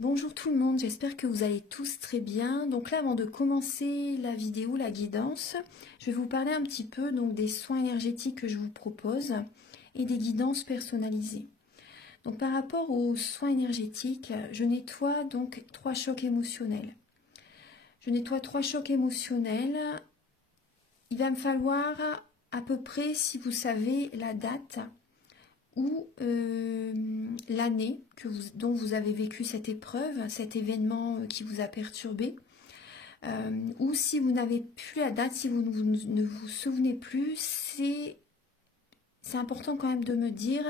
Bonjour tout le monde, j'espère que vous allez tous très bien. Donc là, avant de commencer la vidéo, la guidance, je vais vous parler un petit peu des soins énergétiques que je vous propose et des guidances personnalisées. Donc par rapport aux soins énergétiques, je nettoie donc 3 chocs émotionnels. Je nettoie 3 chocs émotionnels. Il va me falloir à peu près, si vous savez la date, ou l'année dont vous avez vécu cette épreuve, cet événement qui vous a perturbé, ou si vous n'avez plus la date, si vous ne vous souvenez plus, c'est important quand même de me dire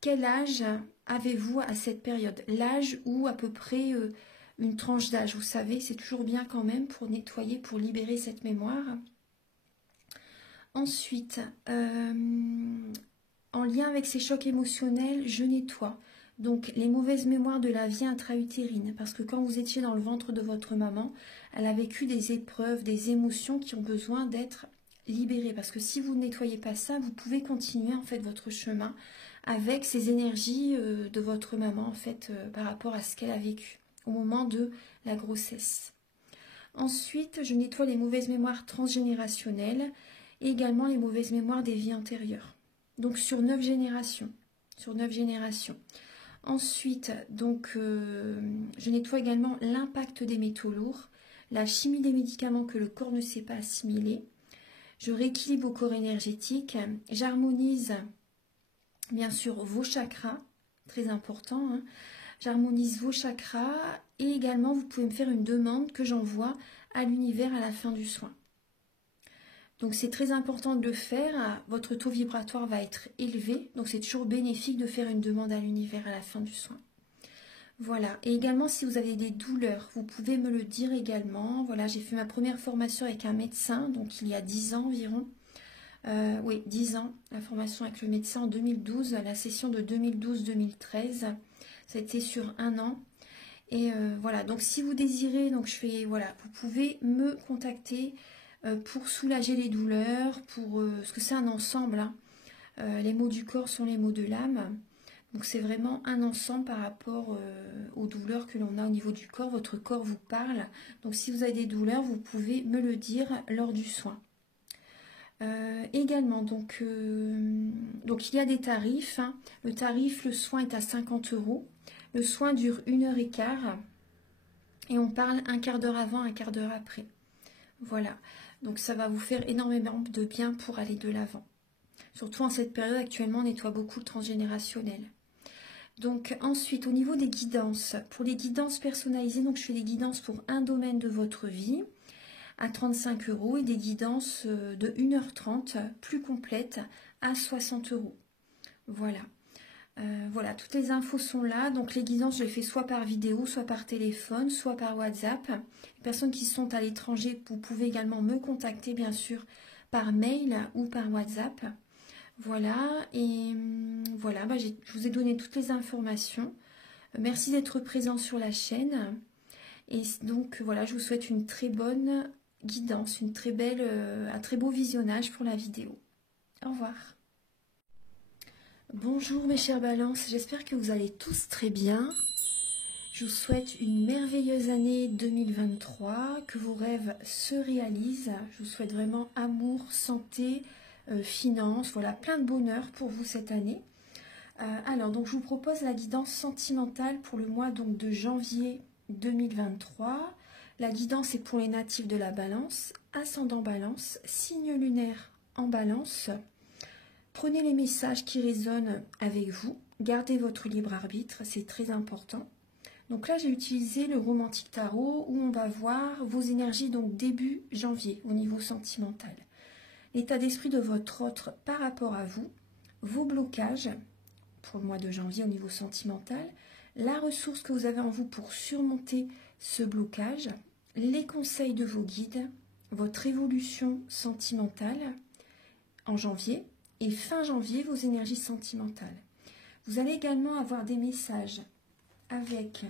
quel âge avez-vous à cette période, l'âge ou à peu près une tranche d'âge, vous savez, c'est toujours bien quand même pour nettoyer, pour libérer cette mémoire. Ensuite, en lien avec ces chocs émotionnels, je nettoie donc les mauvaises mémoires de la vie intra-utérine. Parce que quand vous étiez dans le ventre de votre maman, elle a vécu des épreuves, des émotions qui ont besoin d'être libérées. Parce que si vous ne nettoyez pas ça, vous pouvez continuer en fait votre chemin avec ces énergies de votre maman en fait par rapport à ce qu'elle a vécu au moment de la grossesse. Ensuite, je nettoie les mauvaises mémoires transgénérationnelles et également les mauvaises mémoires des vies antérieures. Donc sur 9 générations. Ensuite, je nettoie également l'impact des métaux lourds, la chimie des médicaments que le corps ne sait pas assimiler. Je rééquilibre vos corps énergétiques. J'harmonise bien sûr vos chakras, très important. J'harmonise vos chakras et également vous pouvez me faire une demande que j'envoie à l'univers à la fin du soin. Donc c'est très important de le faire, votre taux vibratoire va être élevé, donc c'est toujours bénéfique de faire une demande à l'univers à la fin du soin. Voilà, et également si vous avez des douleurs, vous pouvez me le dire également. Voilà, j'ai fait ma première formation avec un médecin, donc il y a 10 ans environ. Oui, 10 ans, la formation avec le médecin en 2012, la session de 2012-2013, c'était sur 1 an. Et voilà, donc si vous désirez, vous pouvez me contacter pour soulager les douleurs, parce que c'est un ensemble. Les maux du corps sont les maux de l'âme. Donc c'est vraiment un ensemble par rapport aux douleurs que l'on a au niveau du corps. Votre corps vous parle. Donc si vous avez des douleurs, vous pouvez me le dire lors du soin. Également, donc il y a des tarifs. Le tarif, le soin est à 50 €. Le soin dure 1h15. Et on parle un quart d'heure avant, un quart d'heure après. Voilà. Donc ça va vous faire énormément de bien pour aller de l'avant. Surtout en cette période, actuellement, on nettoie beaucoup le transgénérationnel. Donc ensuite, au niveau des guidances, pour les guidances personnalisées, donc je fais des guidances pour un domaine de votre vie à 35 € et des guidances de 1h30 plus complètes à 60 €. Voilà. Voilà, toutes les infos sont là. Donc les guidances, je les fais soit par vidéo, soit par téléphone, soit par WhatsApp. Les personnes qui sont à l'étranger, vous pouvez également me contacter, bien sûr, par mail ou par WhatsApp. Voilà, et voilà, je vous ai donné toutes les informations. Merci d'être présent sur la chaîne. Et donc voilà, je vous souhaite une très bonne guidance, un très beau visionnage pour la vidéo. Au revoir. Bonjour mes chers balances, j'espère que vous allez tous très bien. Je vous souhaite une merveilleuse année 2023, que vos rêves se réalisent. Je vous souhaite vraiment amour, santé, finances, voilà, plein de bonheur pour vous cette année. Alors, donc je vous propose la guidance sentimentale pour le mois donc, de janvier 2023. La guidance est pour les natifs de la balance, ascendant balance, signe lunaire en balance. Prenez les messages qui résonnent avec vous, gardez votre libre arbitre, c'est très important. Donc là, j'ai utilisé le Romantique Tarot où on va voir vos énergies donc début janvier au niveau sentimental. L'état d'esprit de votre autre par rapport à vous, vos blocages pour le mois de janvier au niveau sentimental, la ressource que vous avez en vous pour surmonter ce blocage, les conseils de vos guides, votre évolution sentimentale en janvier, et fin janvier, vos énergies sentimentales. Vous allez également avoir des messages avec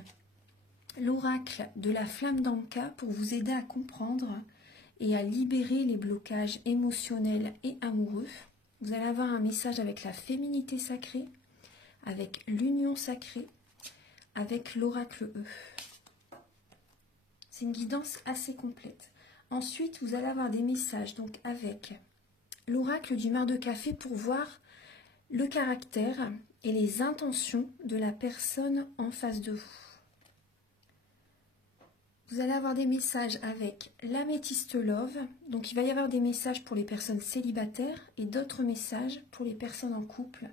l'oracle de la flamme d'Anka pour vous aider à comprendre et à libérer les blocages émotionnels et amoureux. Vous allez avoir un message avec la féminité sacrée, avec l'union sacrée, avec l'oracle E. C'est une guidance assez complète. Ensuite, vous allez avoir des messages donc avec l'oracle du mar de café pour voir le caractère et les intentions de la personne en face de vous. Vous allez avoir des messages avec l'améthyste love. Donc il va y avoir des messages pour les personnes célibataires et d'autres messages pour les personnes en couple.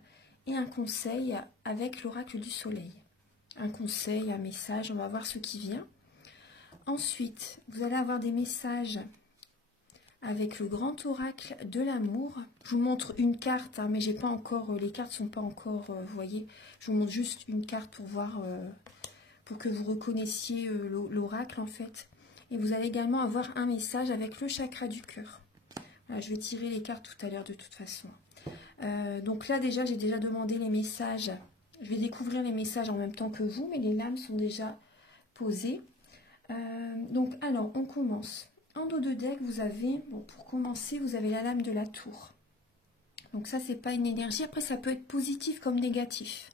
Et un conseil avec l'oracle du soleil. Un conseil, un message, on va voir ce qui vient. Ensuite, vous allez avoir des messages avec le grand oracle de l'amour. Je vous montre une carte, hein, mais j'ai pas encore, les cartes sont pas encore, vous voyez. Je vous montre juste une carte pour voir, pour que vous reconnaissiez l'oracle en fait. Et vous allez également avoir un message avec le chakra du cœur. Voilà, je vais tirer les cartes tout à l'heure de toute façon. Donc là déjà, j'ai déjà demandé les messages. Je vais découvrir les messages en même temps que vous, mais les lames sont déjà posées. Donc alors, on commence. En dos de deck, vous avez, bon, pour commencer, vous avez la lame de la tour. Donc ça, c'est pas une énergie. Après, ça peut être positif comme négatif.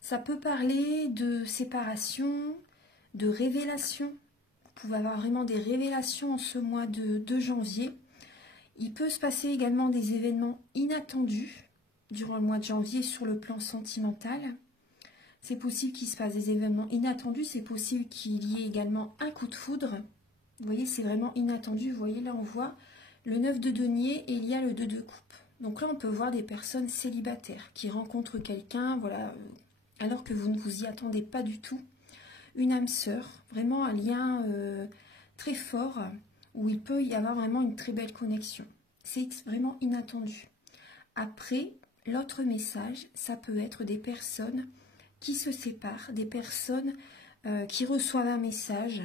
Ça peut parler de séparation, de révélation. Vous pouvez avoir vraiment des révélations en ce mois de janvier. Il peut se passer également des événements inattendus durant le mois de janvier sur le plan sentimental. C'est possible qu'il se passe des événements inattendus. C'est possible qu'il y ait également un coup de foudre. Vous voyez, c'est vraiment inattendu. Vous voyez, là, on voit le 9 de denier et il y a le 2 de coupe. Donc là, on peut voir des personnes célibataires qui rencontrent quelqu'un, voilà, alors que vous ne vous y attendez pas du tout. Une âme sœur, vraiment un lien très fort où il peut y avoir vraiment une très belle connexion. C'est vraiment inattendu. Après, l'autre message, ça peut être des personnes qui se séparent, des personnes qui reçoivent un message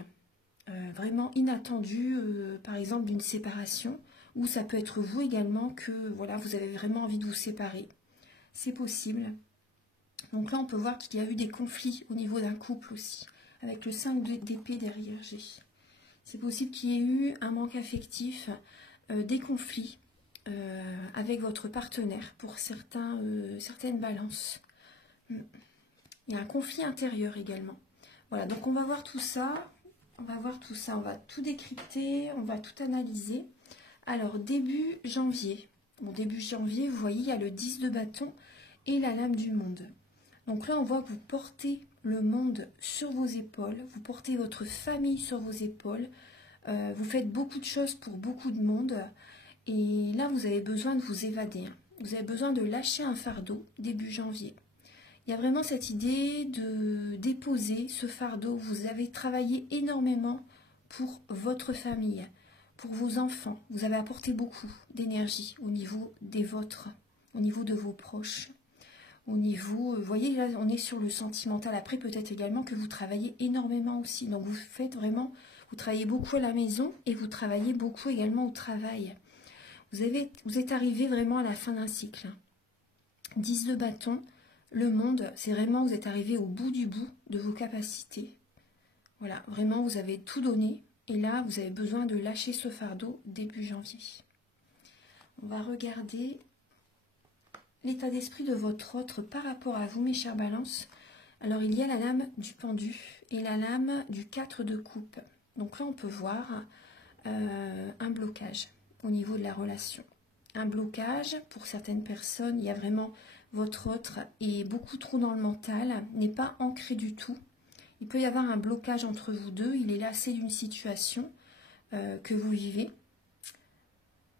vraiment inattendu, par exemple d'une séparation, ou ça peut être vous également que voilà, vous avez vraiment envie de vous séparer. C'est possible. Donc là, on peut voir qu'il y a eu des conflits au niveau d'un couple aussi, avec le 5 d'épée derrière G. C'est possible qu'il y ait eu un manque affectif, des conflits avec votre partenaire pour certaines balances. Il y a un conflit intérieur également. Voilà, donc on va voir tout ça. On va voir tout ça, on va tout décrypter, on va tout analyser. Alors, début janvier. Bon, début janvier, vous voyez, il y a le 10 de bâton et la lame du monde. Donc là, on voit que vous portez le monde sur vos épaules, vous portez votre famille sur vos épaules, vous faites beaucoup de choses pour beaucoup de monde. Et là, vous avez besoin de vous évader. Vous avez besoin de lâcher un fardeau début janvier. Il y a vraiment cette idée de déposer ce fardeau. Vous avez travaillé énormément pour votre famille, pour vos enfants. Vous avez apporté beaucoup d'énergie au niveau des vôtres, au niveau de vos proches. Au niveau, vous voyez, là, on est sur le sentimental. Après, peut-être également que vous travaillez énormément aussi. Donc, vous faites vraiment, vous travaillez beaucoup à la maison et vous travaillez beaucoup également au travail. Vous êtes arrivé vraiment à la fin d'un cycle. 10 de bâton. Le monde, c'est vraiment, vous êtes arrivé au bout du bout de vos capacités. Voilà, vraiment, vous avez tout donné. Et là, vous avez besoin de lâcher ce fardeau début janvier. On va regarder l'état d'esprit de votre autre par rapport à vous, mes chères balances. Alors, il y a la lame du pendu et la lame du 4 de coupe. Donc là, on peut voir un blocage au niveau de la relation. Un blocage, pour certaines personnes, il y a vraiment... Votre autre est beaucoup trop dans le mental, n'est pas ancré du tout. Il peut y avoir un blocage entre vous deux, il est lassé d'une situation que vous vivez.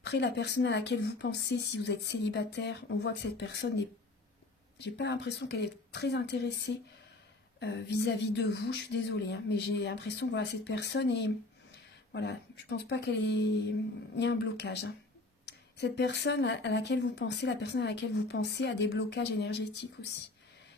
Après, la personne à laquelle vous pensez, si vous êtes célibataire, on voit que cette personne n'est... J'ai pas l'impression qu'elle est très intéressée vis-à-vis de vous, je suis désolée, hein, mais j'ai l'impression que voilà, cette personne est... Voilà, je pense pas qu'elle est... Il y a un blocage, hein. Cette personne à laquelle vous pensez, la personne à laquelle vous pensez a des blocages énergétiques aussi.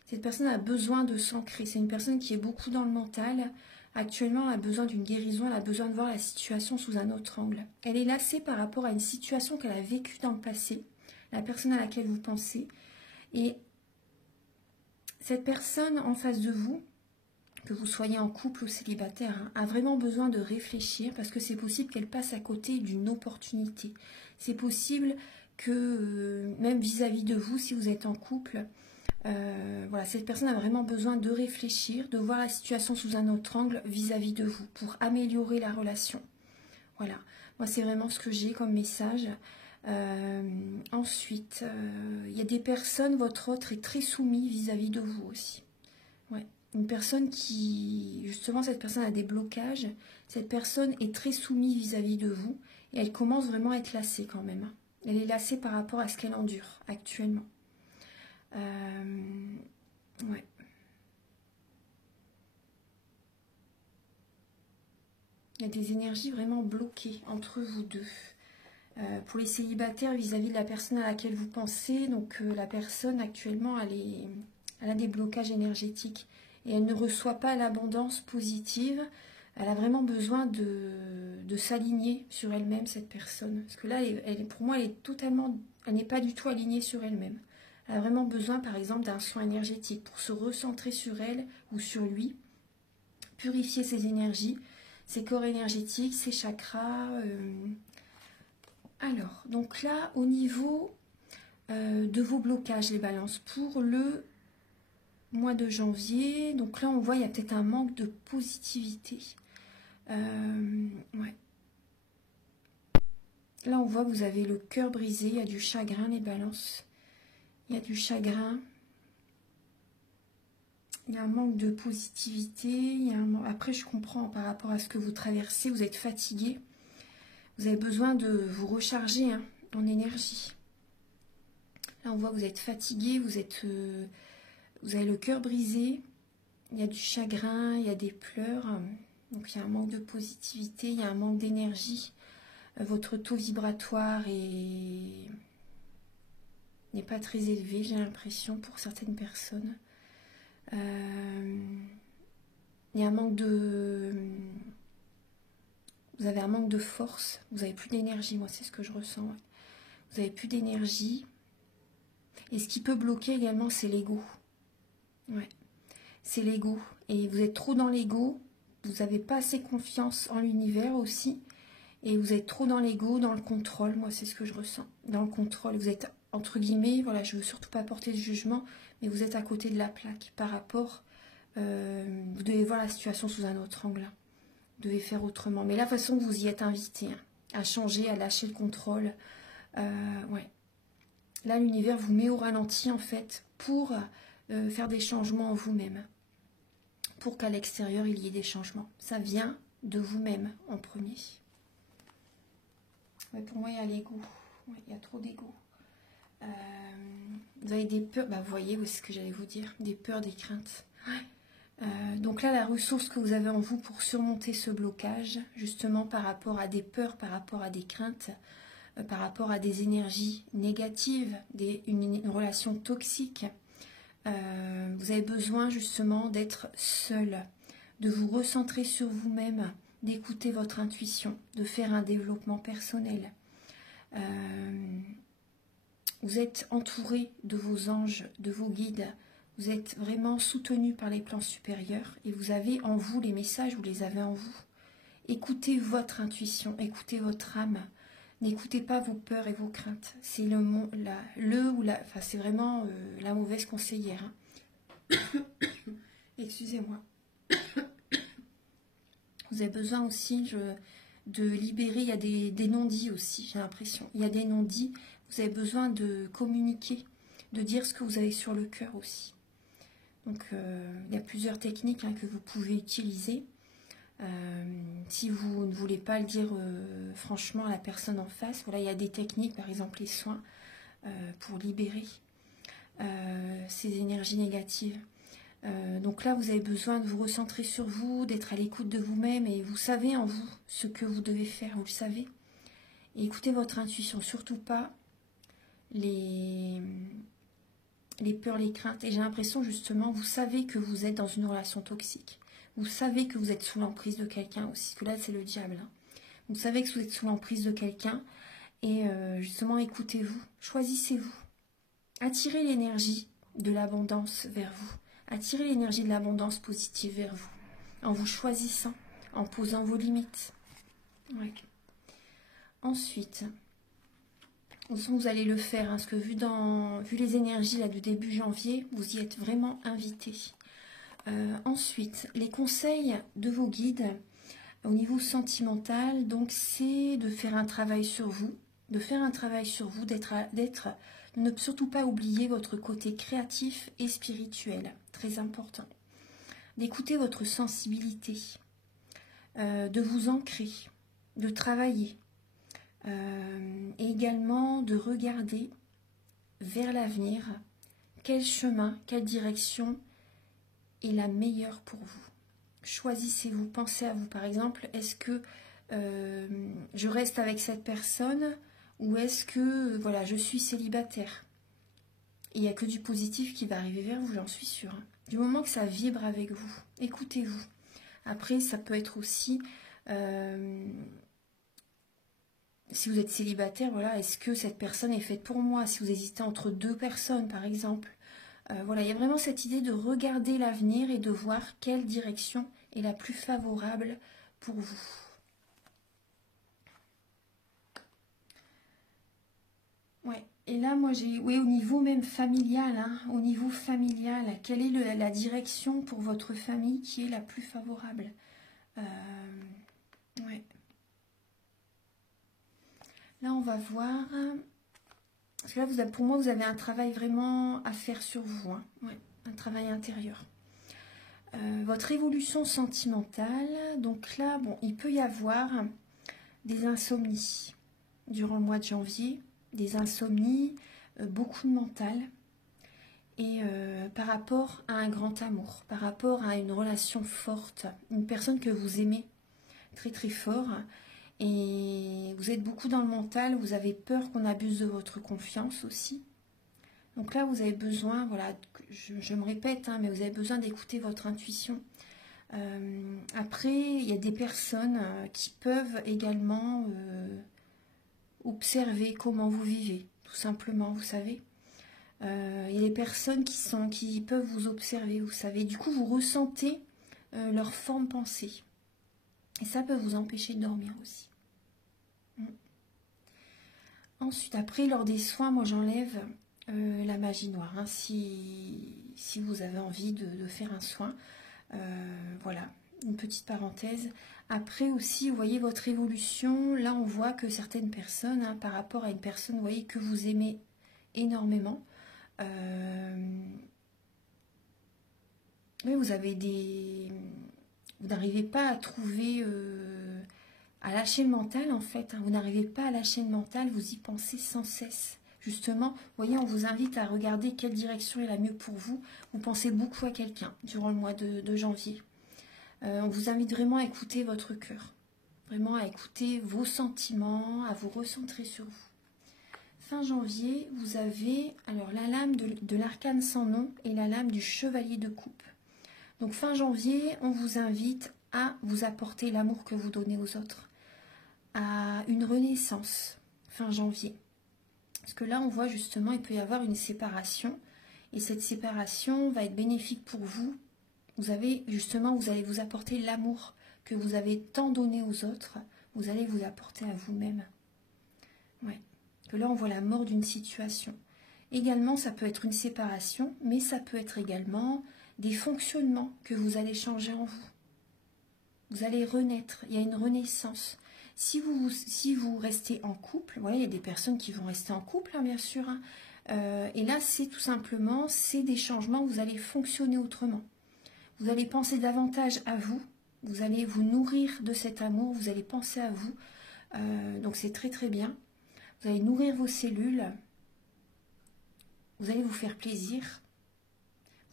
Cette personne a besoin de s'ancrer. C'est une personne qui est beaucoup dans le mental. Actuellement, elle a besoin d'une guérison, elle a besoin de voir la situation sous un autre angle. Elle est lassée par rapport à une situation qu'elle a vécue dans le passé, la personne à laquelle vous pensez. Et cette personne en face de vous, que vous soyez en couple ou célibataire, hein, a vraiment besoin de réfléchir parce que c'est possible qu'elle passe à côté d'une opportunité. C'est possible que, même vis-à-vis de vous, si vous êtes en couple, Voilà, cette personne a vraiment besoin de réfléchir, de voir la situation sous un autre angle vis-à-vis de vous pour améliorer la relation. Voilà, moi c'est vraiment ce que j'ai comme message. Ensuite, il y a des personnes, votre autre est très soumis vis-à-vis de vous aussi. Ouais. Une personne qui, justement, cette personne a des blocages. Cette personne est très soumise vis-à-vis de vous et elle commence vraiment à être lassée quand même. Elle est lassée par rapport à ce qu'elle endure actuellement. Ouais. Il y a des énergies vraiment bloquées entre vous deux. Pour les célibataires, vis-à-vis de la personne à laquelle vous pensez, donc la personne actuellement, elle a des blocages énergétiques et elle ne reçoit pas l'abondance positive. Elle a vraiment besoin de s'aligner sur elle-même, cette personne. Parce que là, pour moi, elle n'est pas du tout alignée sur elle-même. Elle a vraiment besoin, par exemple, d'un soin énergétique pour se recentrer sur elle ou sur lui, purifier ses énergies, ses corps énergétiques, ses chakras. Alors, donc là, au niveau de vos blocages, les balances, pour le mois de janvier, donc là, on voit il y a peut-être un manque de positivité. Ouais. Là, on voit que vous avez le cœur brisé, il y a du chagrin, les balances. Il y a du chagrin. Il y a un manque de positivité. Après, je comprends par rapport à ce que vous traversez, vous êtes fatigué. Vous avez besoin de vous recharger en énergie. Là, on voit que vous êtes fatigué, vous avez le cœur brisé. Il y a du chagrin, il y a des pleurs. Donc, il y a un manque de positivité, il y a un manque d'énergie. Votre taux vibratoire n'est pas très élevé, j'ai l'impression, pour certaines personnes. Il y a un manque de... Vous avez un manque de force, vous n'avez plus d'énergie, moi c'est ce que je ressens. Ouais. Vous n'avez plus d'énergie. Et ce qui peut bloquer également, c'est l'ego. Ouais. C'est l'ego. Et vous êtes trop dans l'ego, vous n'avez pas assez confiance en l'univers aussi. Et vous êtes trop dans l'ego, dans le contrôle, moi c'est ce que je ressens. Dans le contrôle, vous êtes entre guillemets, voilà, je ne veux surtout pas porter de jugement, mais vous êtes à côté de la plaque par rapport, vous devez voir la situation sous un autre angle. Vous devez faire autrement. Mais la façon que vous y êtes invité, à changer, à lâcher le contrôle, ouais. Là, l'univers vous met au ralenti en fait pour faire des changements en vous-même. Pour qu'à l'extérieur, il y ait des changements. Ça vient de vous-même en premier. Ouais, pour moi, il y a l'ego. Ouais, il y a trop d'ego. Vous avez des peurs, bah, vous voyez où est ce que j'allais vous dire, des peurs, des craintes. Ouais. Donc là, la ressource que vous avez en vous pour surmonter ce blocage, justement par rapport à des peurs, par rapport à des craintes, par rapport à des énergies négatives, une relation toxique, vous avez besoin justement d'être seul, de vous recentrer sur vous-même, d'écouter votre intuition, de faire un développement personnel. Vous êtes entouré de vos anges, de vos guides. Vous êtes vraiment soutenu par les plans supérieurs et vous avez en vous les messages, vous les avez en vous. Écoutez votre intuition, écoutez votre âme. N'écoutez pas vos peurs et vos craintes. C'est c'est vraiment la mauvaise conseillère. Excusez-moi. Vous avez besoin aussi de libérer, il y a des non-dits aussi, j'ai l'impression. Il y a des non-dits, vous avez besoin de communiquer, de dire ce que vous avez sur le cœur aussi. Donc, il y a plusieurs techniques que vous pouvez utiliser. Si vous ne voulez pas le dire franchement à la personne en face, voilà, il y a des techniques, par exemple les soins, pour libérer ces énergies négatives. Donc là, vous avez besoin de vous recentrer sur vous, d'être à l'écoute de vous-même et vous savez en vous ce que vous devez faire, vous le savez. Et écoutez votre intuition, surtout pas les peurs, les craintes. Et j'ai l'impression justement, vous savez que vous êtes dans une relation toxique. Vous savez que vous êtes sous l'emprise de quelqu'un aussi, parce que là c'est le diable. Vous savez que vous êtes sous l'emprise de quelqu'un et justement écoutez-vous, choisissez-vous. Attirez l'énergie de l'abondance vers vous. Attirez l'énergie de l'abondance positive vers vous, en vous choisissant, en posant vos limites. Ouais. Ensuite, De toute façon, vous allez le faire, hein, parce que vu les énergies là, du début janvier, vous y êtes vraiment invité. Ensuite, les conseils de vos guides au niveau sentimental, donc c'est de faire un travail sur vous, de ne surtout pas oublier votre côté créatif et spirituel, très important. D'écouter votre sensibilité, de vous ancrer, de travailler, et également de regarder vers l'avenir, quel chemin, quelle direction est la meilleure pour vous. Choisissez-vous, pensez à vous. Par exemple, est-ce que je reste avec cette personne ou est-ce que voilà, je suis célibataire? Et il n'y a que du positif qui va arriver vers vous, j'en suis sûre. Du moment que ça vibre avec vous, écoutez-vous. Après, ça peut être aussi, si vous êtes célibataire, voilà, est-ce que cette personne est faite pour moi? Si vous hésitez entre deux personnes, par exemple. Voilà, il y a vraiment cette idée de regarder l'avenir et de voir quelle direction est la plus favorable pour vous. Ouais, et là, moi, oui, au niveau même familial, hein, au niveau familial, quelle est la direction pour votre famille qui est la plus favorable? Ouais. Là, on va voir. Parce que là, pour moi, vous avez un travail vraiment à faire sur vous. Hein. Ouais, un travail intérieur. Votre évolution sentimentale. Donc là, bon, il peut y avoir des insomnies durant le mois de janvier. Des insomnies, beaucoup de mental. Et par rapport à un grand amour, par rapport à une relation forte, une personne que vous aimez très très fort. Et vous êtes beaucoup dans le mental, vous avez peur qu'on abuse de votre confiance aussi. Donc là, vous avez besoin, voilà, je me répète, hein, mais vous avez besoin d'écouter votre intuition. Après, il y a des personnes qui peuvent également observer comment vous vivez, tout simplement, vous savez. Il y a des personnes qui peuvent vous observer, vous savez. Du coup, vous ressentez leur forme pensée. Et ça peut vous empêcher de dormir aussi. Ensuite, après, lors des soins, moi j'enlève la magie noire. Hein, si vous avez envie de faire un soin, voilà, une petite parenthèse. Après aussi, vous voyez votre évolution. Là, on voit que certaines personnes, hein, par rapport à une personne, vous voyez, que vous aimez énormément, oui, vous n'arrivez pas à trouver... à lâcher le mental en fait, hein. Vous n'arrivez pas à lâcher le mental, vous y pensez sans cesse. Justement, vous voyez, on vous invite à regarder quelle direction est la mieux pour vous. Vous pensez beaucoup à quelqu'un durant le mois de janvier. On vous invite vraiment à écouter votre cœur, vraiment à écouter vos sentiments, à vous recentrer sur vous. Fin janvier, vous avez alors la lame de l'arcane sans nom et la lame du chevalier de coupe. Donc fin janvier, on vous invite à vous apporter l'amour que vous donnez aux autres, à une renaissance fin janvier. Parce que là, on voit justement, il peut y avoir une séparation. Et cette séparation va être bénéfique pour vous. Vous allez vous apporter l'amour que vous avez tant donné aux autres. Vous allez vous apporter à vous-même. Ouais. Que là, on voit la mort d'une situation. Également, ça peut être une séparation, mais ça peut être également des fonctionnements que vous allez changer en vous. Vous allez renaître, il y a une renaissance. Si vous restez en couple, voilà, il y a des personnes qui vont rester en couple, hein, bien sûr. Hein, et là, c'est tout simplement, c'est des changements, vous allez fonctionner autrement. Vous allez penser davantage à vous, vous allez vous nourrir de cet amour, vous allez penser à vous. Donc c'est très très bien. Vous allez nourrir vos cellules, vous allez vous faire plaisir,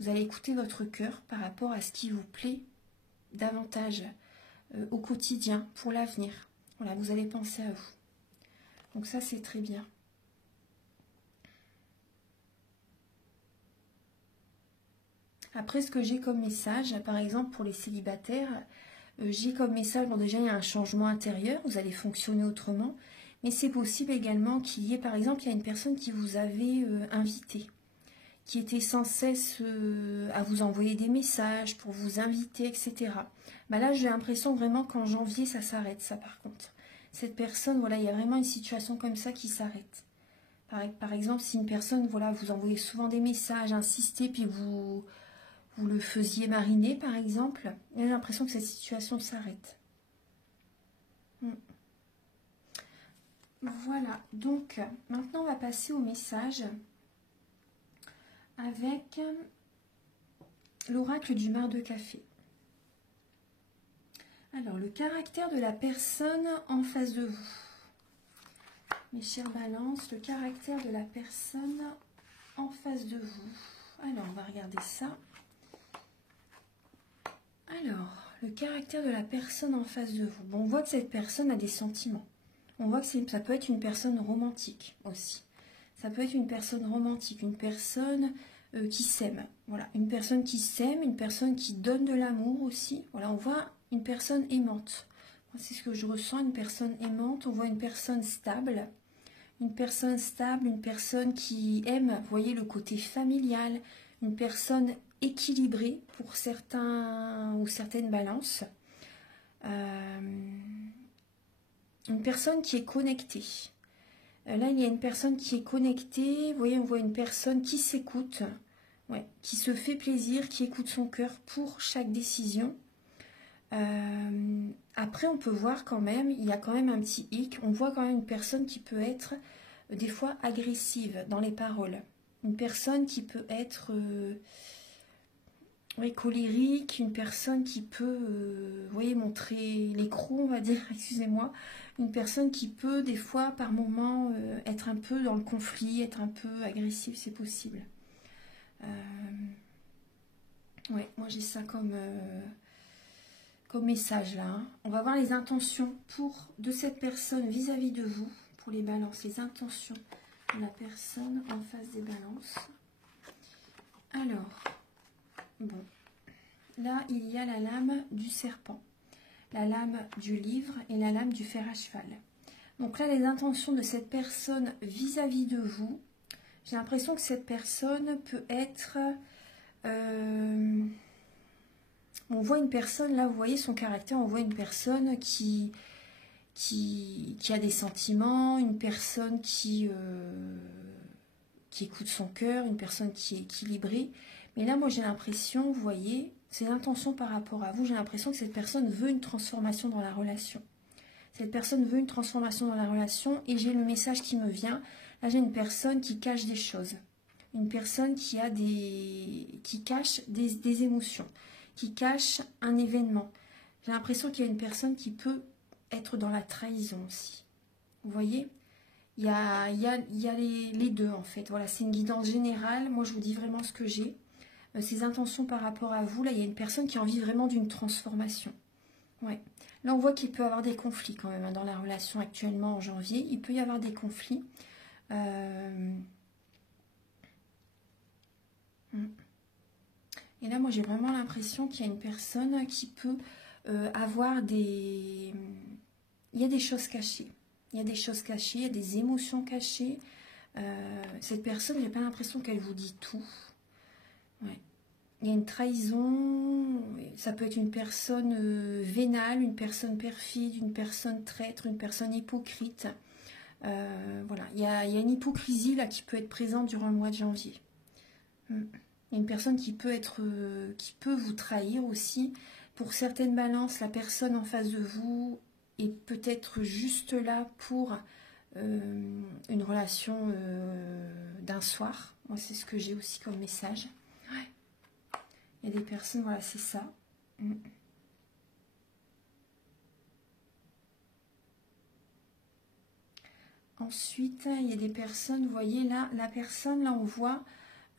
vous allez écouter votre cœur par rapport à ce qui vous plaît davantage au quotidien, pour l'avenir. Voilà, vous allez penser à vous. Donc ça, c'est très bien. Après, ce que j'ai comme message, par exemple, pour les célibataires, j'ai comme message, bon déjà, il y a un changement intérieur, vous allez fonctionner autrement, mais c'est possible également qu'il y ait, par exemple, il y a une personne qui vous avait invité, qui était sans cesse à vous envoyer des messages pour vous inviter, etc. Bah là, j'ai l'impression vraiment qu'en janvier, ça s'arrête, ça par contre. Cette personne, voilà, il y a vraiment une situation comme ça qui s'arrête. Par exemple, si une personne, voilà, vous envoyez souvent des messages, insistez, puis vous le faisiez mariner, par exemple, j'ai l'impression que cette situation s'arrête. Voilà, donc maintenant on va passer au message avec l'oracle du mar de café. Alors, le caractère de la personne en face de vous. Mes chers balances, le caractère de la personne en face de vous. Alors, on va regarder ça. Alors, le caractère de la personne en face de vous. Bon, on voit que cette personne a des sentiments. On voit que ça peut être une personne romantique aussi. Ça peut être une personne romantique, une personne qui s'aime. Voilà, une personne qui s'aime, une personne qui donne de l'amour aussi. Voilà, on voit une personne aimante. C'est ce que je ressens, une personne aimante. On voit une personne stable. Une personne qui aime, vous voyez, le côté familial. Une personne équilibrée pour certains ou certaines balances. Une personne qui est connectée. Là, il y a une personne qui est connectée. Vous voyez, on voit une personne qui s'écoute, ouais, qui se fait plaisir, qui écoute son cœur pour chaque décision. Après, on peut voir quand même, il y a quand même un petit hic. On voit quand même une personne qui peut être des fois agressive dans les paroles. Une personne qui peut être colérique, une personne qui peut, vous voyez, montrer l'écrou, on va dire, excusez-moi. Une personne qui peut, des fois, par moment, être un peu dans le conflit, être un peu agressive, c'est possible. Ouais, moi j'ai ça comme message là. Hein. On va voir les intentions de cette personne vis-à-vis de vous, pour les balances, les intentions de la personne en face des balances. Alors, bon, là il y a la lame du serpent, la lame du livre et la lame du fer à cheval. Donc là, les intentions de cette personne vis-à-vis de vous, j'ai l'impression que cette personne peut être... on voit une personne, là, vous voyez son caractère, on voit une personne qui a des sentiments, une personne qui écoute son cœur, une personne qui est équilibrée. Mais là, moi, j'ai l'impression, vous voyez, c'est l'intention par rapport à vous, j'ai l'impression que cette personne veut une transformation dans la relation. Cette personne veut une transformation dans la relation et j'ai le message qui me vient. Là, j'ai une personne qui cache des choses. Une personne qui cache des émotions, qui cache un événement. J'ai l'impression qu'il y a une personne qui peut être dans la trahison aussi. Vous voyez, il y a les deux en fait. Voilà, c'est une guidance générale. Moi, je vous dis vraiment ce que j'ai. Ces intentions par rapport à vous, là, il y a une personne qui a envie vraiment d'une transformation. Ouais. Là, on voit qu'il peut y avoir des conflits quand même hein, dans la relation actuellement en janvier. Il peut y avoir des conflits. Et là, moi, j'ai vraiment l'impression qu'il y a une personne qui peut avoir des... Il y a des choses cachées. Il y a des choses cachées, il y a des émotions cachées. Cette personne, j'ai pas l'impression qu'elle vous dit tout. Ouais. Il y a une trahison, ça peut être une personne vénale, une personne perfide, une personne traître, une personne hypocrite. Voilà, il y a une hypocrisie là qui peut être présente durant le mois de janvier. Il y a une personne qui peut vous trahir aussi. Pour certaines balances, la personne en face de vous est peut-être juste là pour une relation d'un soir. Moi, c'est ce que j'ai aussi comme message. Ouais. Il y a des personnes, voilà, c'est ça. Ensuite, il y a des personnes, vous voyez là, la personne, là on voit,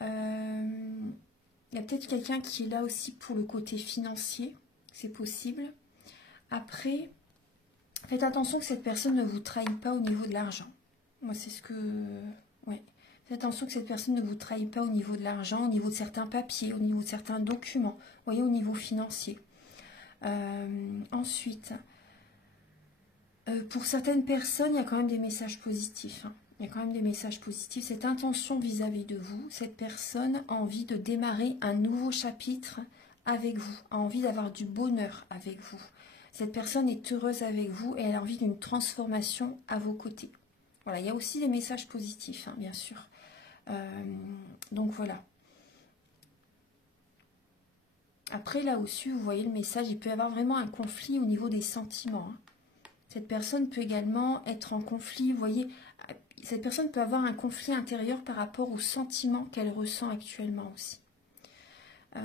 il y a peut-être quelqu'un qui est là aussi pour le côté financier, c'est possible. Après, faites attention que cette personne ne vous trahit pas au niveau de l'argent. Moi, c'est ce que... Ouais. Faites attention que cette personne ne vous trahit pas au niveau de l'argent, au niveau de certains papiers, au niveau de certains documents, vous voyez, au niveau financier. Ensuite, pour certaines personnes, il y a quand même des messages positifs. Hein. Il y a quand même des messages positifs. Cette intention vis-à-vis de vous, cette personne a envie de démarrer un nouveau chapitre avec vous, a envie d'avoir du bonheur avec vous. Cette personne est heureuse avec vous et elle a envie d'une transformation à vos côtés. Voilà, il y a aussi des messages positifs, hein, bien sûr. Donc voilà. Après, là au-dessus, vous voyez le message, il peut y avoir vraiment un conflit au niveau des sentiments. Hein. Cette personne peut également être en conflit, vous voyez, cette personne peut avoir un conflit intérieur par rapport aux sentiments qu'elle ressent actuellement aussi. Il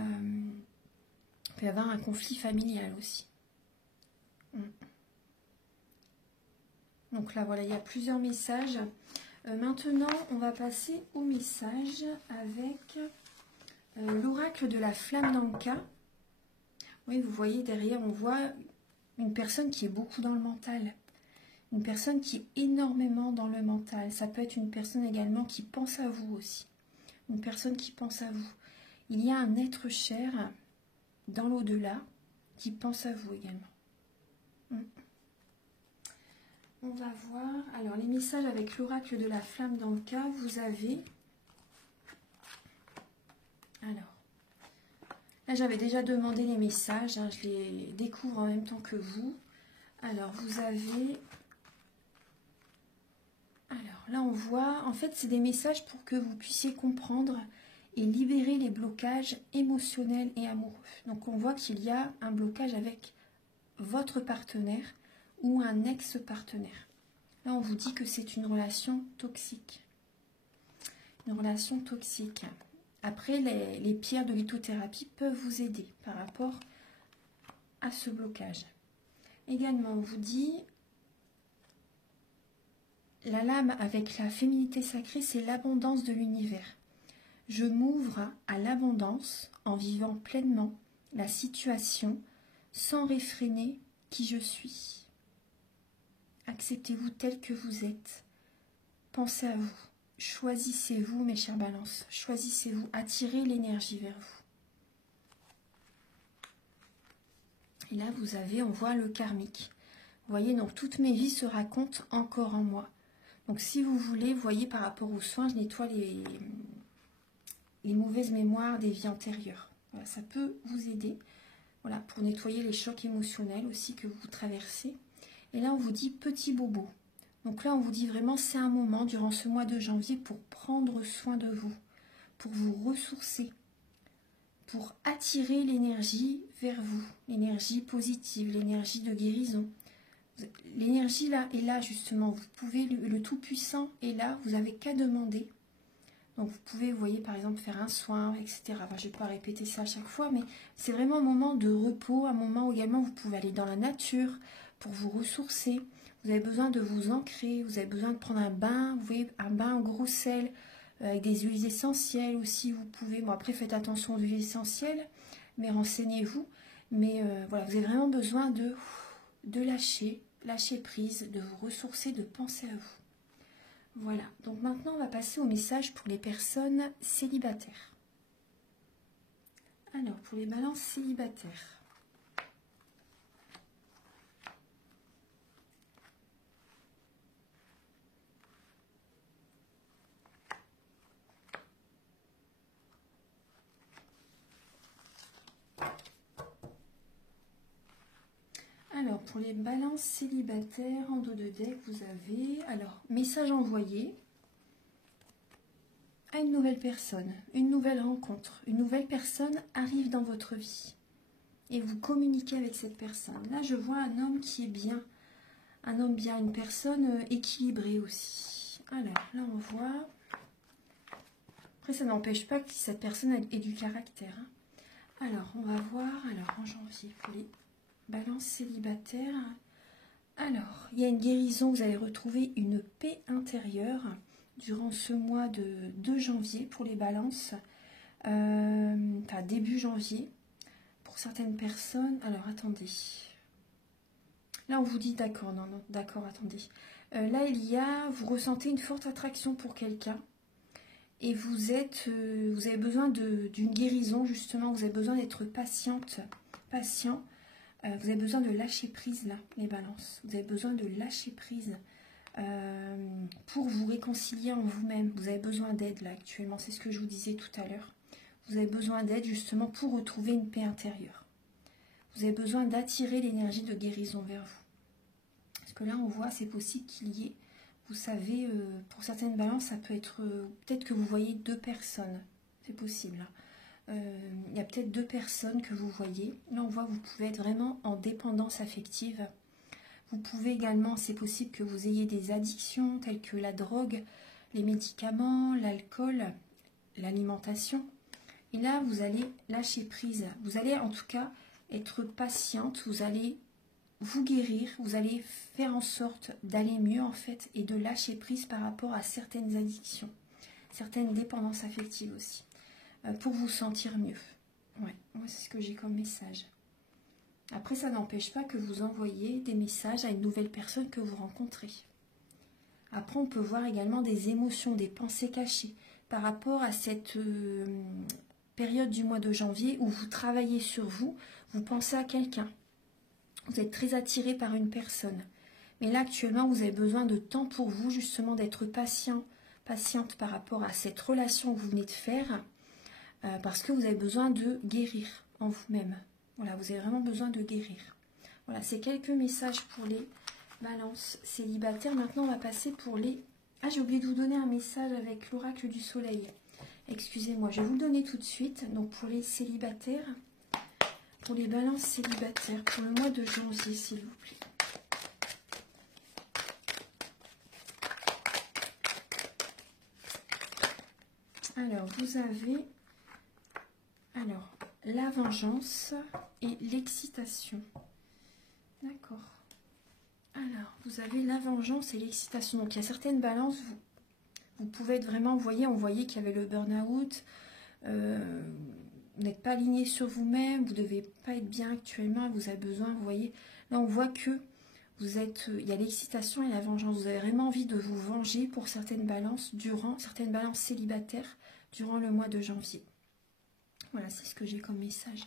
peut y avoir un conflit familial aussi. Donc là, voilà, il y a plusieurs messages. Maintenant, on va passer au message avec l'oracle de la flamme d'Anka. Oui, vous voyez derrière, on voit une personne qui est beaucoup dans le mental. Une personne qui est énormément dans le mental. Ça peut être une personne également qui pense à vous aussi. Une personne qui pense à vous. Il y a un être cher dans l'au-delà qui pense à vous également. On va voir. Alors, les messages avec l'oracle de la flamme d'Anka, vous avez... Alors, là, j'avais déjà demandé les messages. Hein, je les découvre en même temps que vous. Alors, vous avez... Alors, là, on voit... En fait, c'est des messages pour que vous puissiez comprendre et libérer les blocages émotionnels et amoureux. Donc, on voit qu'il y a un blocage avec votre partenaire ou un ex-partenaire. Là, on vous dit que c'est une relation toxique. Une relation toxique. Après, les pierres de lithothérapie peuvent vous aider par rapport à ce blocage. Également, on vous dit, la lame avec la féminité sacrée, c'est l'abondance de l'univers. Je m'ouvre à l'abondance en vivant pleinement la situation sans réfréner qui je suis. Acceptez-vous tel que vous êtes. Pensez à vous. Choisissez-vous, mes chères balances. Choisissez-vous. Attirez l'énergie vers vous. Et là, vous avez, on voit le karmique. Vous voyez, donc toutes mes vies se racontent encore en moi. Donc si vous voulez, vous voyez, par rapport aux soins, je nettoie les mauvaises mémoires des vies antérieures. Voilà, ça peut vous aider, voilà, pour nettoyer les chocs émotionnels aussi que vous traversez. Et là, on vous dit petit bobo. Donc là, on vous dit vraiment, c'est un moment durant ce mois de janvier pour prendre soin de vous, pour vous ressourcer, pour attirer l'énergie vers vous, l'énergie positive, l'énergie de guérison. L'énergie là est là justement, vous pouvez, le Tout-Puissant est là, vous n'avez qu'à demander. Donc vous pouvez, vous voyez, par exemple, faire un soin, etc. Enfin, je ne vais pas répéter ça à chaque fois, mais c'est vraiment un moment de repos, un moment où également vous pouvez aller dans la nature pour vous ressourcer. Vous avez besoin de vous ancrer, vous avez besoin de prendre un bain, vous voyez, un bain en gros sel, avec des huiles essentielles aussi, vous pouvez. Bon, après, faites attention aux huiles essentielles, mais renseignez-vous. Mais voilà, vous avez vraiment besoin de lâcher prise, de vous ressourcer, de penser à vous. Voilà, donc maintenant on va passer au message pour les personnes célibataires. Alors, pour les balances célibataires. Alors, pour les balances célibataires, en dos de deck, vous avez, alors, message envoyé à une nouvelle personne, une nouvelle rencontre. Une nouvelle personne arrive dans votre vie et vous communiquez avec cette personne. Là, je vois un homme qui est bien, un homme bien, une personne équilibrée aussi. Alors, là, on voit... Après, ça n'empêche pas que cette personne ait du caractère. Hein. Alors, on va voir, alors, en janvier, pour les balances célibataires. Alors, il y a une guérison, vous allez retrouver une paix intérieure durant ce mois de janvier pour les balances, enfin début janvier, pour certaines personnes. Alors, attendez. Là, on vous dit d'accord, non, d'accord, attendez. Là, vous ressentez une forte attraction pour quelqu'un et vous avez besoin d'une guérison, justement, vous avez besoin d'être patient. Vous avez besoin de lâcher prise, là, les balances. Vous avez besoin de lâcher prise pour vous réconcilier en vous-même. Vous avez besoin d'aide, là, actuellement. C'est ce que je vous disais tout à l'heure. Vous avez besoin d'aide, justement, pour retrouver une paix intérieure. Vous avez besoin d'attirer l'énergie de guérison vers vous. Parce que là, on voit, c'est possible qu'il y ait Vous savez, pour certaines balances, ça peut être... peut-être que vous voyez 2 personnes. C'est possible. Il y a peut-être 2 personnes que vous voyez. Là, on voit que vous pouvez être vraiment en dépendance affective. Vous pouvez également, c'est possible que vous ayez des addictions telles que la drogue, les médicaments, l'alcool, l'alimentation. Et là, vous allez lâcher prise. Vous allez en tout cas être patiente. Vous allez vous guérir. Vous allez faire en sorte d'aller mieux en fait et de lâcher prise par rapport à certaines addictions, certaines dépendances affectives aussi, pour vous sentir mieux. Ouais, moi c'est ce que j'ai comme message. Après, ça n'empêche pas que vous envoyez des messages à une nouvelle personne que vous rencontrez. Après, on peut voir également des émotions, des pensées cachées par rapport à cette période du mois de janvier où vous travaillez sur vous, vous pensez à quelqu'un. Vous êtes très attiré par une personne. Mais là, actuellement, vous avez besoin de temps pour vous, justement, d'être patiente par rapport à cette relation que vous venez de faire, parce que vous avez besoin de guérir en vous-même. Voilà, vous avez vraiment besoin de guérir. Voilà, c'est quelques messages pour les balances célibataires. Maintenant, on va passer pour les... Ah, j'ai oublié de vous donner un message avec l'oracle du soleil. Excusez-moi, je vais vous le donner tout de suite. Donc, pour les célibataires, pour les balances célibataires, pour le mois de janvier, s'il vous plaît. Alors, vous avez... Alors, la vengeance et l'excitation. D'accord. Alors, vous avez la vengeance et l'excitation. Donc, il y a certaines balances, vous pouvez être vraiment, vous voyez, on voyait qu'il y avait le burn-out. Vous n'êtes pas aligné sur vous-même, vous ne devez pas être bien actuellement, vous avez besoin, vous voyez. Là, on voit que vous êtes, il y a l'excitation et la vengeance. Vous avez vraiment envie de vous venger pour certaines balances, certaines balances célibataires, durant le mois de janvier. Voilà, c'est ce que j'ai comme message.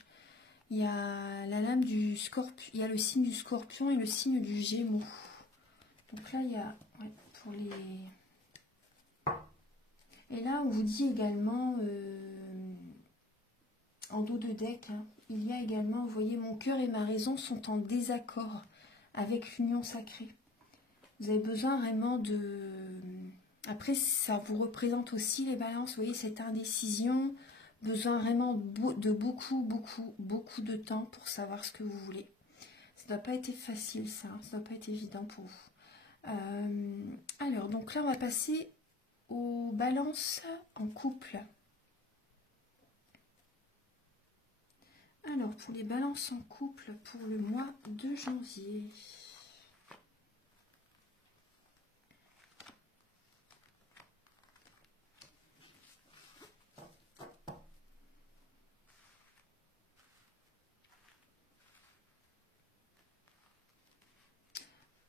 Il y a la lame du scorpion, il y a le signe du scorpion et le signe du gémeaux. Donc là, il y a, ouais, pour les... Et là, on vous dit également, en dos de deck, hein, il y a également, vous voyez, mon cœur et ma raison sont en désaccord avec l'union sacrée. Vous avez besoin vraiment de... Après, ça vous représente aussi les balances, vous voyez, cette indécision, besoin vraiment de beaucoup de temps pour savoir ce que vous voulez. Ça ne doit pas être facile, ça ne doit pas être évident pour vous. Alors, donc là, on va passer aux balances en couple. Alors, pour les balances en couple pour le mois de janvier.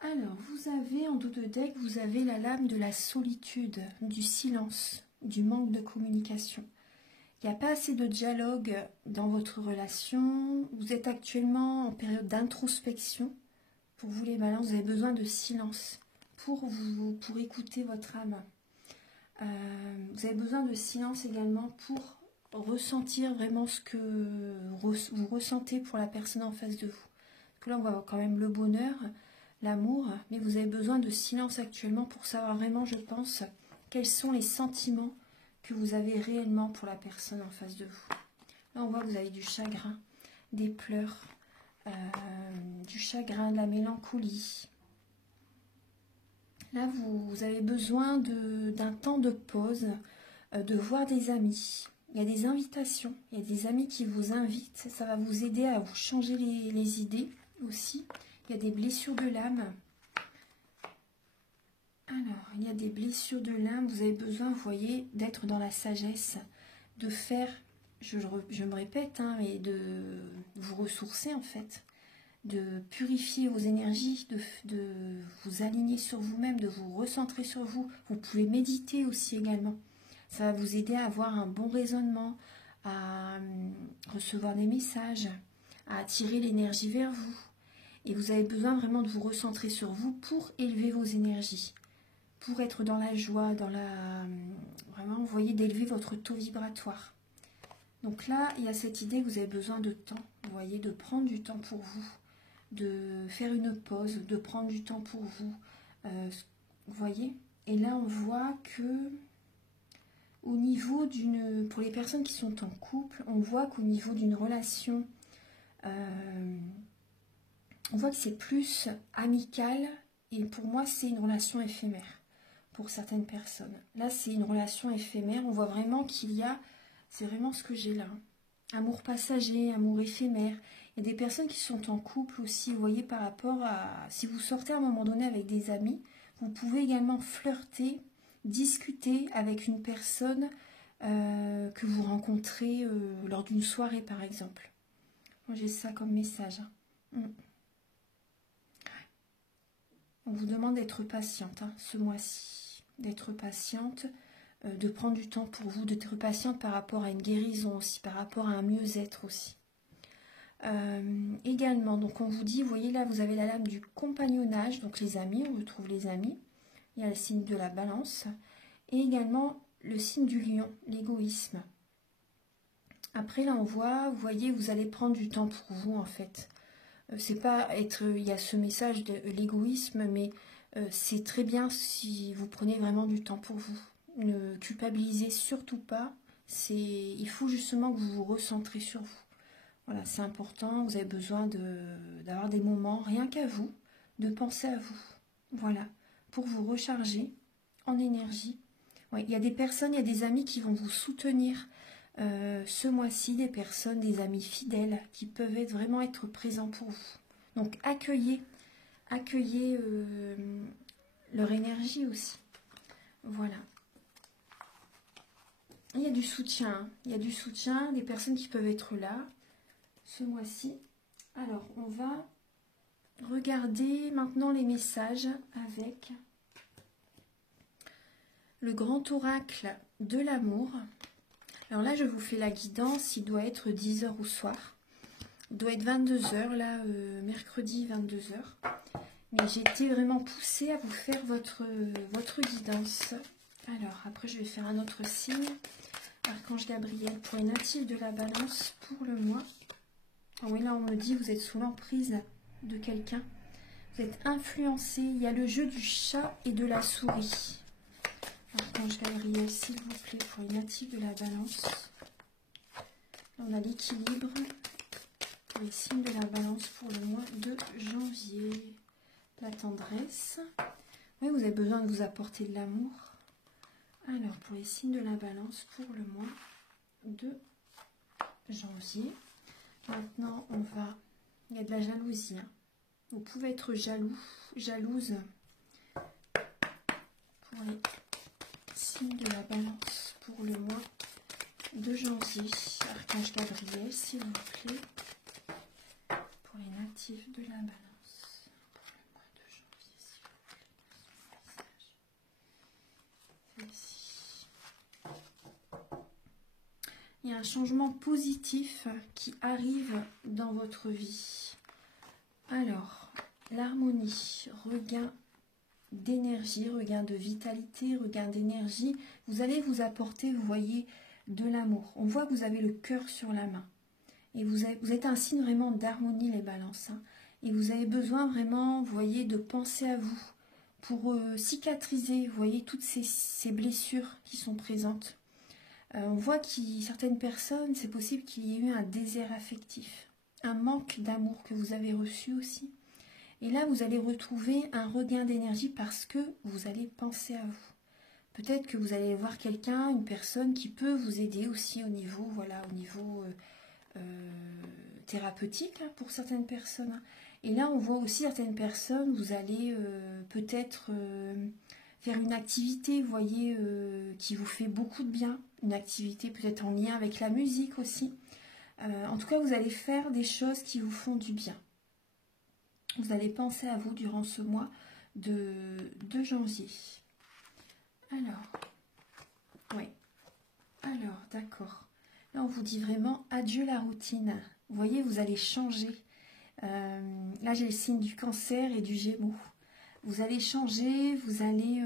Alors, vous avez en dos de deck, vous avez la lame de la solitude, du silence, du manque de communication. Il n'y a pas assez de dialogue dans votre relation. Vous êtes actuellement en période d'introspection. Pour vous les balances, vous avez besoin de silence pour écouter votre âme. Vous avez besoin de silence également pour ressentir vraiment ce que vous ressentez pour la personne en face de vous. Parce que là, on va avoir quand même le bonheur, l'amour, mais vous avez besoin de silence actuellement pour savoir vraiment, je pense, quels sont les sentiments que vous avez réellement pour la personne en face de vous. Là, on voit que vous avez du chagrin, des pleurs, du chagrin, de la mélancolie. Là, vous avez besoin d'un temps de pause, de voir des amis. Il y a des invitations, il y a des amis qui vous invitent. Ça va vous aider à vous changer les idées aussi. Il y a des blessures de l'âme. Alors, il y a des blessures de l'âme. Vous avez besoin, vous voyez, d'être dans la sagesse, de faire, je me répète, hein, mais de vous ressourcer en fait, de purifier vos énergies, de vous aligner sur vous-même, de vous recentrer sur vous. Vous pouvez méditer aussi également. Ça va vous aider à avoir un bon raisonnement, à recevoir des messages, à attirer l'énergie vers vous. Et vous avez besoin vraiment de vous recentrer sur vous pour élever vos énergies, pour être dans la joie, dans la... Vraiment, vous voyez, d'élever votre taux vibratoire. Donc là, il y a cette idée que vous avez besoin de temps, vous voyez, de prendre du temps pour vous, de faire une pause, de prendre du temps pour vous. Vous voyez? Et là, on voit que au niveau d'une... Pour les personnes qui sont en couple, on voit qu'au niveau d'une relation, on voit que c'est plus amical. Et pour moi, c'est une relation éphémère pour certaines personnes. Là, c'est une relation éphémère. On voit vraiment qu'il y a... C'est vraiment ce que j'ai là. Amour passager, amour éphémère. Il y a des personnes qui sont en couple aussi, vous voyez, par rapport à... Si vous sortez à un moment donné avec des amis, vous pouvez également flirter, discuter avec une personne que vous rencontrez lors d'une soirée, par exemple. Moi, j'ai ça comme message. On vous demande d'être patiente ce mois-ci, d'être patiente, de prendre du temps pour vous, d'être patiente par rapport à une guérison aussi, par rapport à un mieux-être aussi. Également, donc on vous dit, vous voyez là, vous avez la lame du compagnonnage, donc les amis, on retrouve les amis. Il y a le signe de la balance et également le signe du lion, l'égoïsme. Après là, on voit, vous voyez, vous allez prendre du temps pour vous en fait. C'est pas être, il y a ce message de l'égoïsme, mais c'est très bien si vous prenez vraiment du temps pour vous. Ne culpabilisez surtout pas. Il faut justement que vous vous recentrez sur vous. Voilà, c'est important. Vous avez besoin d'avoir des moments, rien qu'à vous, de penser à vous. Voilà, pour vous recharger en énergie. Ouais, il y a des personnes, il y a des amis qui vont vous soutenir ce mois-ci, des personnes, des amis fidèles qui peuvent vraiment être présents pour vous. Donc accueillez leur énergie aussi. Voilà. Il y a du soutien, hein. Il y a du soutien, des personnes qui peuvent être là ce mois-ci. Alors, on va regarder maintenant les messages avec le grand oracle de l'amour. Alors là, je vous fais la guidance, il doit être 10 h au soir. Il doit être 22 h, là, mercredi 22 h. Mais j'ai été vraiment poussée à vous faire votre guidance. Alors, après, je vais faire un autre signe. Archange Gabriel, pour les natifs de la balance, pour le mois. Ah oui, là, on me dit, vous êtes sous l'emprise de quelqu'un. Vous êtes influencé. Il y a le jeu du chat et de la souris. Archange Gabriel, s'il vous plaît, pour les natifs de la balance. On a l'équilibre pour les signes de la balance pour le mois de janvier. La tendresse. Oui, vous avez besoin de vous apporter de l'amour. Alors, pour les signes de la balance pour le mois de janvier. Maintenant, il y a de la jalousie. Hein. Vous pouvez être jalouse pour les signes de la balance pour le mois de janvier. Archange Gabriel, s'il vous plaît, pour les natifs de la balance pour le mois de janvier, s'il vous plaît. Ici. Il y a un changement positif qui arrive dans votre vie. Alors, l'harmonie, regain d'énergie, regain de vitalité, regain d'énergie. Vous allez vous apporter, vous voyez, de l'amour. On voit que vous avez le cœur sur la main. Et vous êtes un signe vraiment d'harmonie, les balances. Hein. Et vous avez besoin vraiment, vous voyez, de penser à vous pour cicatriser, vous voyez, toutes ces blessures qui sont présentes. On voit que certaines personnes, c'est possible qu'il y ait eu un désert affectif, un manque d'amour que vous avez reçu aussi. Et là, vous allez retrouver un regain d'énergie parce que vous allez penser à vous. Peut-être que vous allez voir quelqu'un, une personne qui peut vous aider aussi au niveau, voilà, au niveau thérapeutique hein, pour certaines personnes. Et là, on voit aussi certaines personnes, vous allez peut-être faire une activité, vous voyez, qui vous fait beaucoup de bien. Une activité peut-être en lien avec la musique aussi. En tout cas, vous allez faire des choses qui vous font du bien. Vous allez penser à vous durant ce mois de janvier. Alors, oui. Alors, d'accord. Là, on vous dit vraiment adieu la routine. Vous voyez, vous allez changer. Là, j'ai le signe du Cancer et du Gémeaux. Vous allez changer, vous allez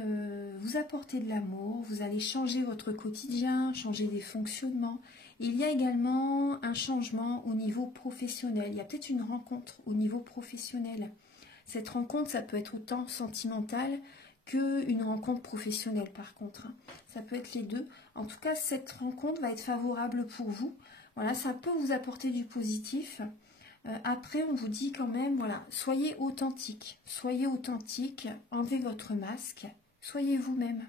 vous apporter de l'amour, vous allez changer votre quotidien, changer des fonctionnements. Il y a également un changement au niveau professionnel. Il y a peut-être une rencontre au niveau professionnel. Cette rencontre, ça peut être autant sentimentale qu'une rencontre professionnelle par contre. Hein. Ça peut être les deux. En tout cas, cette rencontre va être favorable pour vous. Voilà, ça peut vous apporter du positif. Après, on vous dit quand même, voilà, soyez authentique. Soyez authentique, enlevez votre masque. Soyez vous-même.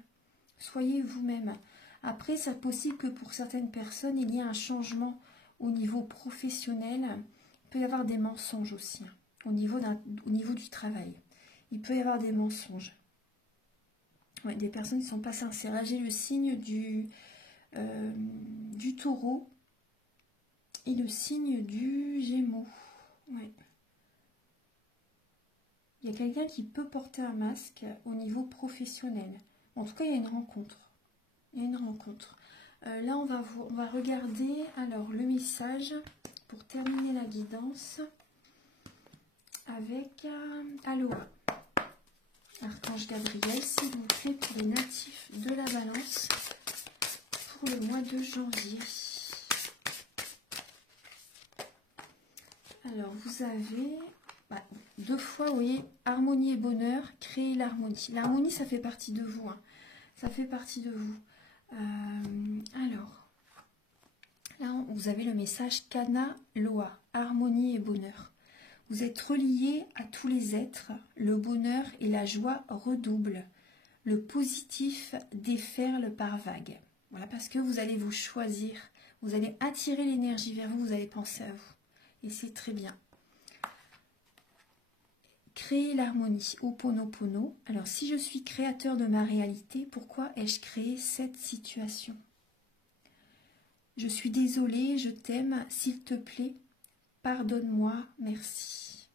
Soyez vous-même. Après, c'est possible que pour certaines personnes, il y ait un changement au niveau professionnel. Il peut y avoir des mensonges aussi, hein, au niveau du travail. Il peut y avoir des mensonges. Ouais, des personnes qui ne sont pas sincères. Là, j'ai le signe du taureau et le signe du gémeaux. Ouais. Il y a quelqu'un qui peut porter un masque au niveau professionnel. En tout cas, il y a une rencontre. Il y a une rencontre. Là, on va regarder alors le message pour terminer la guidance avec Aloha. Archange Gabriel, s'il vous plaît, pour les natifs de la Balance pour le mois de janvier. Alors, vous avez deux fois, vous voyez, harmonie et bonheur, créer l'harmonie. L'harmonie, ça fait partie de vous. Hein. Ça fait partie de vous. Alors, là, vous avez le message Kana Loa, harmonie et bonheur. Vous êtes reliés à tous les êtres. Le bonheur et la joie redoublent. Le positif déferle par vagues. Voilà, parce que vous allez vous choisir. Vous allez attirer l'énergie vers vous. Vous allez penser à vous. Et c'est très bien. Créer l'harmonie, Ho'oponopono. Alors, si je suis créateur de ma réalité, pourquoi ai-je créé cette situation? Je suis désolée, je t'aime, s'il te plaît, pardonne-moi, merci.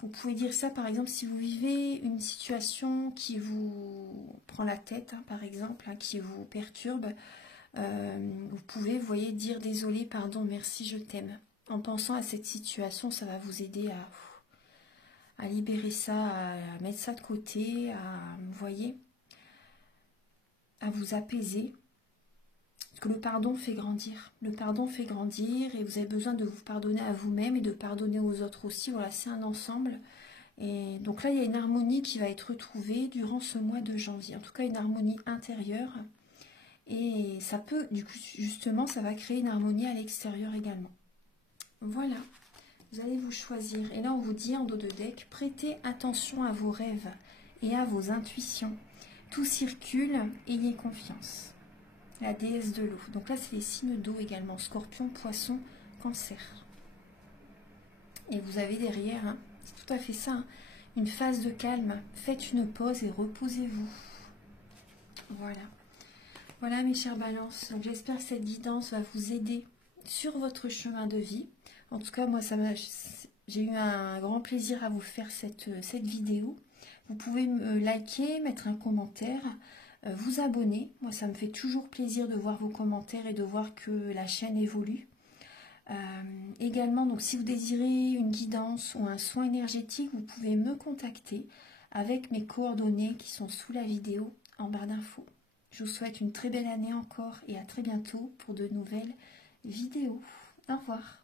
Vous pouvez dire ça, par exemple, si vous vivez une situation qui vous prend la tête, hein, par exemple, hein, qui vous perturbe, vous pouvez, vous voyez, dire désolé, pardon, merci, je t'aime. En pensant à cette situation, ça va vous aider à libérer ça, à mettre ça de côté, vous voyez, à vous apaiser. Parce que le pardon fait grandir. Le pardon fait grandir et vous avez besoin de vous pardonner à vous-même et de pardonner aux autres aussi. Voilà, c'est un ensemble. Et donc là, il y a une harmonie qui va être retrouvée durant ce mois de janvier. En tout cas, une harmonie intérieure. Et ça peut, du coup, justement, ça va créer une harmonie à l'extérieur également. Voilà. Vous allez vous choisir. Et là, on vous dit en dos de deck, prêtez attention à vos rêves et à vos intuitions. Tout circule, ayez confiance. La déesse de l'eau. Donc là, c'est les signes d'eau également. Scorpion, poisson, cancer. Et vous avez derrière, hein, c'est tout à fait ça, hein, une phase de calme. Faites une pause et reposez-vous. Voilà. Voilà mes chers balances. Donc j'espère que cette guidance va vous aider sur votre chemin de vie. En tout cas, moi, j'ai eu un grand plaisir à vous faire cette vidéo. Vous pouvez me liker, mettre un commentaire, vous abonner. Moi, ça me fait toujours plaisir de voir vos commentaires et de voir que la chaîne évolue. Également, donc, si vous désirez une guidance ou un soin énergétique, vous pouvez me contacter avec mes coordonnées qui sont sous la vidéo en barre d'infos. Je vous souhaite une très belle année encore et à très bientôt pour de nouvelles vidéos. Au revoir.